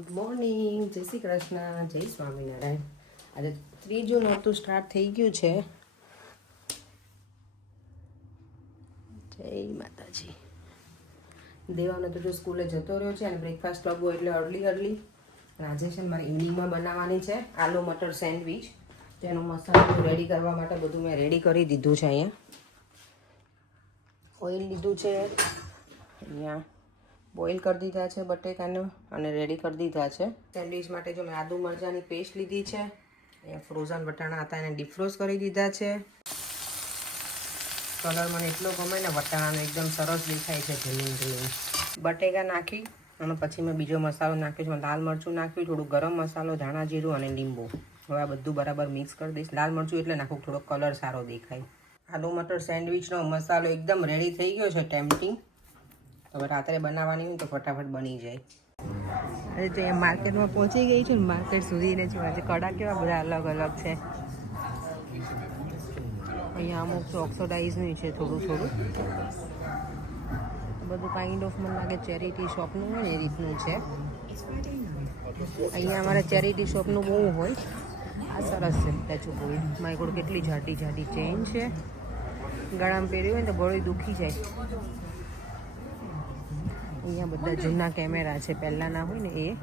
Good morning, જય શ્રી કૃષ્ણ, જય સ્વામિનારાયણ. આજે ત્રીજું નહોતું સ્ટાર્ટ થઈ ગયું છે. જય માતાજી. દેવાનો તો જો સ્કૂલે જતો રહ્યો છે અને બ્રેકફાસ્ટ ક્લબ એટલે અર્લી અર્લી અને આજે છે મારે ઇવનિંગમાં બનાવવાની છે, આલુ મટર સેન્ડવિચ તેનો મસાલો રેડી કરવા માટે બધું મેં રેડી કરી દીધું છે અહીંયા. ઓઇલ લીધું છે. અહીંયા બોઇલ કરી દીધા છે બટેકાને અને રેડી કરી દીધા છે. સેન્ડવિચ માટે જો મેં આદુ મરચાંની પેસ્ટ લીધી છે, એ ફ્રોઝન વટાણા હતા એને ડીફ્રોઝ કરી દીધા છે. કલર મને એટલો ગમે ને વટાણાનો એકદમ સરસ દેખાય છે ગ્રીન ગ્રીન. બટેકા નાખી અને પછી મેં બીજો મસાલો નાખ્યો છે, લાલ મરચું નાખ્યું, થોડું ગરમ મસાલો, ધાણા જીરું અને લીંબુ. હવે આ બધું બરાબર મિક્સ કરી દઈશ. લાલ મરચું એટલે નાખું થોડો કલર સારો દેખાય. આલુ મટર સેન્ડવિચનો મસાલો એકદમ રેડી થઈ ગયો છે ટેમ્પટિંગ હવે રાત્રે બનાવવાની હોય તો ફટાફટ બની જાય. હવે તો અહીંયા માર્કેટમાં પહોંચી ગઈ છું ને, માર્કેટ સુધીને છું. આજે કડા કેવા બધા અલગ અલગ છે. અહીંયા અમુક ઓક્સોડાઇઝનું છે થોડું થોડું. બધું કાઇન્ડ ઓફ મને લાગે ચેરિટી શોપનું હોય ને એ રીતનું છે. અહીંયા અમારે ચેરિટી શોપનું બહુ હોય. આ સરસ છે સ્ટેચ્યુ કોઈ મારી જોડે કેટલી જાડી જાડી ચેન છે. ગળામાં પહેર્યું હોય ને તો ગળું દુખી જાય. અહીંયા બધા જૂના કેમેરા છે. પહેલાંના હોય ને એ.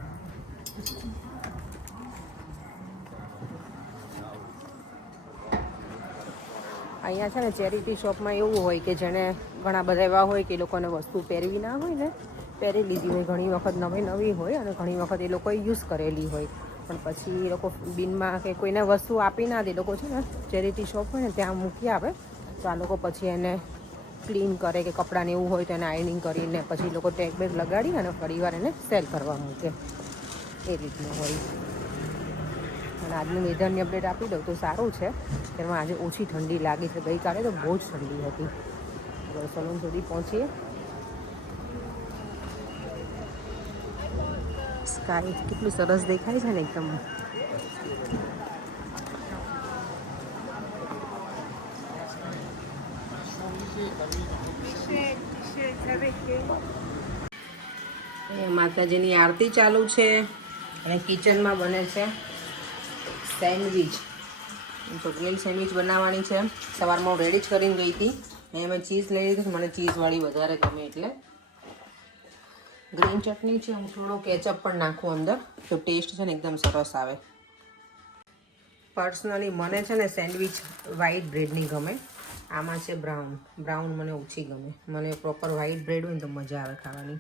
અહીંયા છે ને ચેરિટી શોપમાં એવું હોય કે જેને ઘણા બધા એવા હોય કે એ લોકોને વસ્તુ પહેરવી ના હોય ને, પહેરી લીધી હોય. ઘણી વખત નવી નવી હોય અને ઘણી વખત એ લોકોએ યુઝ કરેલી હોય. પણ પછી એ લોકો બિનમાં કે કોઈને વસ્તુ આપી ના દે. લોકો છે ને ચેરિટી શોપ હોય ને ત્યાં મૂકી આવે. તો આ લોકો પછી એને ક્લીન કરે કે કપડાને એવું હોય તો એને આયનિંગ કરીને પછી લોકો ટેગ બેગ લગાડી અને ફરીવાર એને સેલ કરવા મૂકે. એ રીતનું હોય. અને આજનું વેધરની અપડેટ આપી દઉં તો સારું છે. તેમાં આજે ઓછી ઠંડી લાગી છે. ગઈકાલે તો બહુ જ ઠંડી હતી. સલૂન સુધી પહોંચીએ. સ્કાય કેટલું સરસ દેખાય છે ને એકદમ. માતાજીની આરતી ચાલુ છે અને કિચનમાં બને છે સેન્ડવિચ. તો ગ્રીલ સેન્ડવિચ બનાવવાની છે. સવારમાં હું રેડી જ કરીને ગઈ હતી. મેં અમે ચીઝ લઈ લીધી. મને ચીઝવાળી વધારે ગમે એટલે. ગ્રીન ચટણી છે. હું થોડો કેચઅપ પણ નાખું અંદર. તો ટેસ્ટ છે ને એકદમ સરસ આવે. પર્સનલી મને છે ને સેન્ડવિચ વ્હાઈટ બ્રેડની ગમે. આમાં છે બ્રાઉન. બ્રાઉન મને ઓછી ગમે. મને પ્રોપર વ્હાઈટ બ્રેડ હોય ને તો મજા આવે ખાવાની.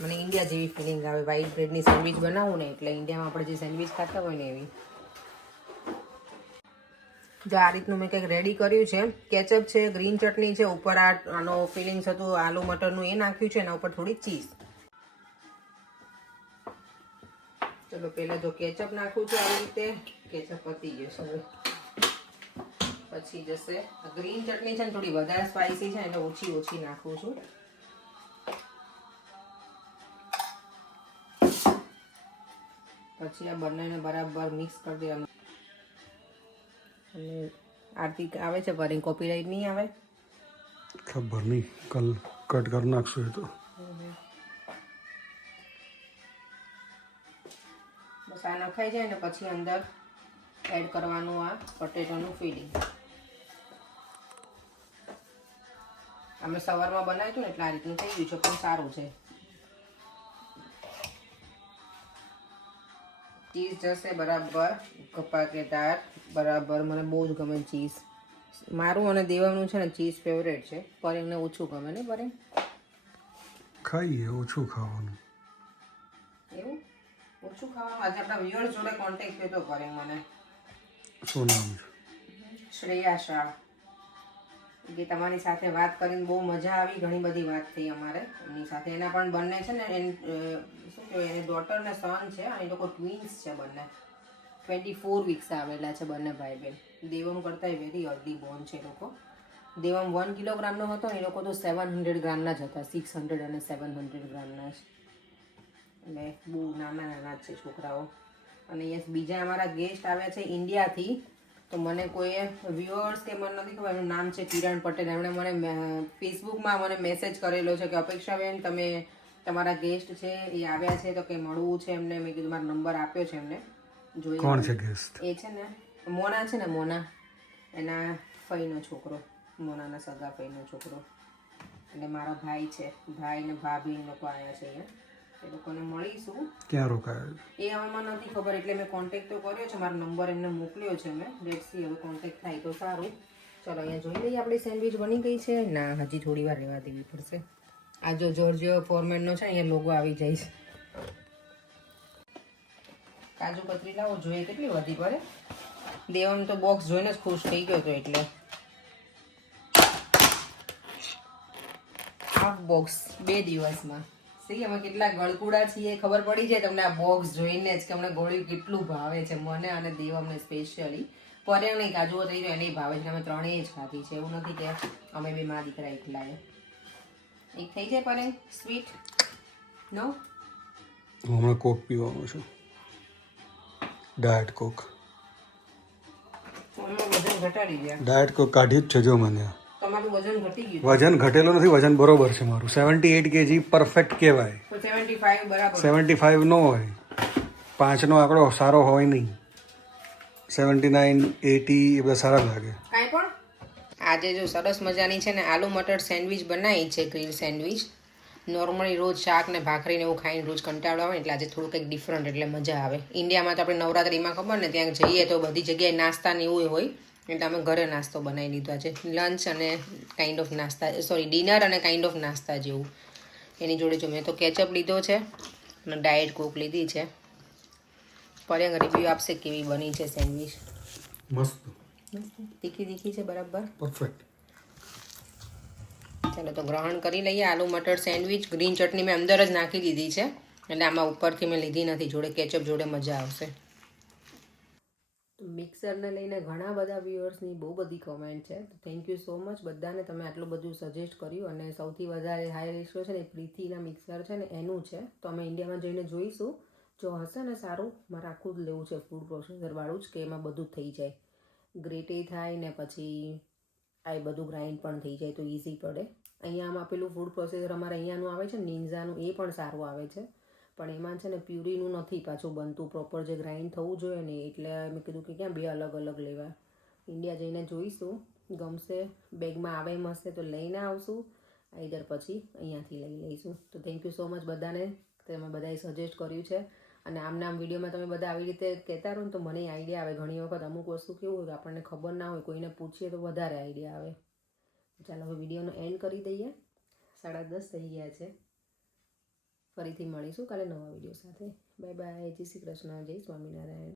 મને ઇન્ડિયા જેવી ફિલિંગ આવે. વ્હાઈટ બ્રેડની સેન્ડવિચ બનાવું ને એટલે ઇન્ડિયામાં આપણે જે સેન્ડવિચ ખાતા હોય ને એવી. જો આ રીતનું મેં કંઈક રેડી કર્યું છે. કેચઅપ છે ગ્રીન ચટણી છે, ઉપર આ, આનો ફિલિંગ્સ હતું આલુ મટરનું એ નાખ્યું છે, એના ઉપર થોડી ચીઝ ચલો, પહેલાં જો કેચઅપ નાખું છું આવી રીતે. કેચઅપ પતી ગયું છે હવે. પછી જશે. ગ્રીન ચટણી છે ને થોડી વધારે સ્પાઇસી છે એટલે ઓછી ઓછી નાખું છું. પછી આ બંનેને બરાબર મિક્સ કરી દેવાનું. અને આરતી આવે છે પર કોપીરાઈટ નહીં આવે? ખબર નહીં કલ કટ કરી નાખશું એ તો. બસ આ નખાઈ જાય ને પછી અંદર એડ કરવાનું આ પટેટોનું ફિલિંગ અમે સવારમાં બનાવ્યું હતું ને એટલે આ રીતનું થઈ ગયું છે પણ સારું છે. ચીઝ જશે બરાબર કપાકેદાર બરાબર મને બહુ જ ગમે ચીઝ. મારું અને દેવાનું છે ને ચીઝ ફેવરેટ છે પરેંગને ઓછું ગમે ને પરેંગ ખાઈએ ઓછું ખાવાનું. એવું? ઓછું ખાવાનું? આજે આપણા વ્યુઅર્સ જોડે કોન્ટેક્ટ થયો તો પરેંગ મને. શું નામ છે? શ્રેયા શાહ. કે તમારી સાથે વાત કરીને બહુ મજા આવી, ઘણી બધી વાત થઈ અમારે. એમની સાથે. એના પણ બંને છે ને શું કહેવાય, એને ડોટર ને સન છે અને એ લોકો ટ્વિન્સ છે બંને. ટ્વેન્ટી ફોર વીક્સ આવેલા છે બંને ભાઈ બહેન દેવમ કરતાં વેરી અર્લી બોર્ન છે એ લોકો. દેવમ વન કિલોગ્રામનો હતો એ લોકો તો સેવન હંડ્રેડ ગ્રામના જ હતા. સિક્સ હંડ્રેડ અને સેવન હંડ્રેડ ગ્રામના જ. એટલે બહુ નાના નાના જ છે છોકરાઓ. અને યસ, બીજા અમારા ગેસ્ટ આવ્યા છે ઇન્ડિયાથી તો મને કોઈએ વ્યુઅર્સ કે મને નથી ખબર એનું નામ છે કિરણ પટેલ. એમણે મને ફેસબુકમાં મને મેસેજ કરેલો છે કે અપેક્ષાબેન તમે તમારા ગેસ્ટ છે એ આવ્યા છે તો કે મળવું છે એમને. મેં કીધું મારો નંબર આપ્યો છે એમને. જોઈએ કોણ છે ગેસ્ટ એ છે ને મોના છે ને મોના. એના ફઈનો છોકરો મોનાના સગા ફઈનો છોકરો. એટલે મારો ભાઈ છે ભાઈ ને ભાભી લોકો આવ્યા છે અહીંયા. એ લોકોને મળીશું. ક્યાં રોકાયો એ આમાં નથી ખબર એટલે મેં કોન્ટેક્ટ તો કર્યો છે મારો નંબર એમને મોકલ્યો છે મેં. લેટ સી હવે કોન્ટેક્ટ થાય તો સારું. ચલો અહીંયા જોઈ લઈએ આપણી સેન્ડવિચ બની ગઈ છે. ના હજી થોડી વાર રહેવા દેવી પડશે. આ જો જોર્જિયો ફોર્મેટનો છે અહીંયા લોગો આવી જાય છે. કાજુ કતરી લાવો જોઈએ કેટલી વધી પડે. દેવમ તો બોક્સ જોઈને જ ખુશ થઈ ગયો હતો એટલે. હાફ બોક્સ બે દિવસમાં. સહી અમે કેટલા ગળકુડા છીએ ખબર પડી જાય તમને આ બોક્સ જોઈને જ કે અમને ગોળ્યું કેટલું ભાવે છે મને અને દેવમને સ્પેશિયલી પર્યાણ નહીં કાજુ થઈ જાય એને ભાવે છે અમે ત્રણેય જ ખાધી છે એવું નથી કે અમે બે મા દીકરા એકલા એક થઈ જાય પરે સ્વીટ નો હમણાં કોક પીવાનો છું. ડાયટ કોક ઘટાડી ડાયટ કોક કાઢી જ છે જો મને. તમારું વજન ઘટી ગયું. વજન ઘટેલું નથી વજન બરોબર છે મારું. સેવન્ટી એટ કેજી પરફેક્ટ કહેવાય. સેવન્ટી ફાઈવ બરાબર. સેવન્ટી ફાઈવ નો હોય. પાંચનો આંકડો સારો હોય નહીં. સેવન્ટી નાઇન એટી એ બધા સારા લાગે. કાંઈ પણ? આજે જો સરસ મજાની છે ને આલુ મટર સેન્ડવિચ બનાવી છે ગ્રીલ સેન્ડવિચ. નોર્મલી રોજ શાક ને ભાખરીને એવું ખાઈને રોજ કંટાળો આવે એટલે આજે થોડું કંઈક ડિફરન્ટ એટલે મજા આવે. ઇન્ડિયામાં તો આપણે નવરાત્રીમાં ખબર ને ત્યાં જઈએ તો બધી જગ્યાએ નાસ્તા ને એવું હોય. એટલે અમે ઘરે નાસ્તો બનાવી લીધો છે લંચ અને કાઇન્ડ ઓફ નાસ્તા સોરી ડિનર અને કાઇન્ડ ઓફ નાસ્તા જેવું. એની જોડે જો મેં તો કેચઅપ લીધો છે અને ડાયટ કોક લીધી છે. પર્યંગ રિવ્યુ આપશે કેવી બની છે સેન્ડવિચ મસ્ત. તીખી તીખી છે બરાબર? પરફેક્ટ ચાલો તો ગ્રહણ કરી લઈએ. આલુ મટર સેન્ડવિચ ગ્રીન ચટણી મેં અંદર જ નાખી દીધી છે. એટલે આમાં ઉપરથી મેં લીધી નથી. જોડે કેચઅપ જોડે મજા આવશે. મિક્સરને લઈને ઘણા બધા વ્યુઅર્સની બહુ બધી કમેન્ટ છે. થેન્ક યુ સો મચ બધાને તમે આટલું બધું સજેસ્ટ કર્યું અને સૌથી વધારે હાઈ રેશિયો છે ને એ પ્રીતિના મિક્સર છે ને એનું છે. તો અમે ઇન્ડિયામાં જઈને જોઈશું. જો હશે ને સારું, મારે આખું જ લેવું છે ફૂડ પ્રોસેસરવાળું જ, કે એમાં બધું થઈ જાય. ગ્રેટે થાય ને પછી આ બધું ગ્રાઇન્ડ પણ થઈ જાય તો ઇઝી પડે. અહીંયા આમાં પેલું ફૂડ પ્રોસેસર અમારે અહીંયાનું આવે છે નિન્ઝાનું એ પણ સારું આવે છે. પણ એમાં છે ને પ્યુરીનું નથી પાછું બનતું. પ્રોપર જે ગ્રાઇન્ડ થવું જોઈએ ને એટલે મેં કીધું કે ક્યાં બે અલગ અલગ લેવા. ઇન્ડિયા જઈને જોઈશું. ગમશે. બેગમાં આવે એમ હશે તો લઈને આવશું. આઈધર પછી અહીંયાથી લઈ લઈશું. તો થેન્ક યુ સો મચ બધાને. તમે બધાએ સજેસ્ટ કર્યું છે. અને આમના આમ વિડીયોમાં તમે બધા આવી રીતે કહેતા રહો ને તો મને આઈડિયા આવે. ઘણી વખત અમુક વસ્તુ કેવું હોય કે આપણને ખબર ના હોય, કોઈને પૂછીએ તો વધારે આઈડિયા આવે. ચાલો હવે વિડીયોનો એન્ડ કરી દઈએ. સાડા દસ થઈ ગયા છે. ફરીથી મળીશું કાલે નવા વીડિયો સાથે. Bye bye. જય શ્રી કૃષ્ણ. જય સ્વામિનારાયણ.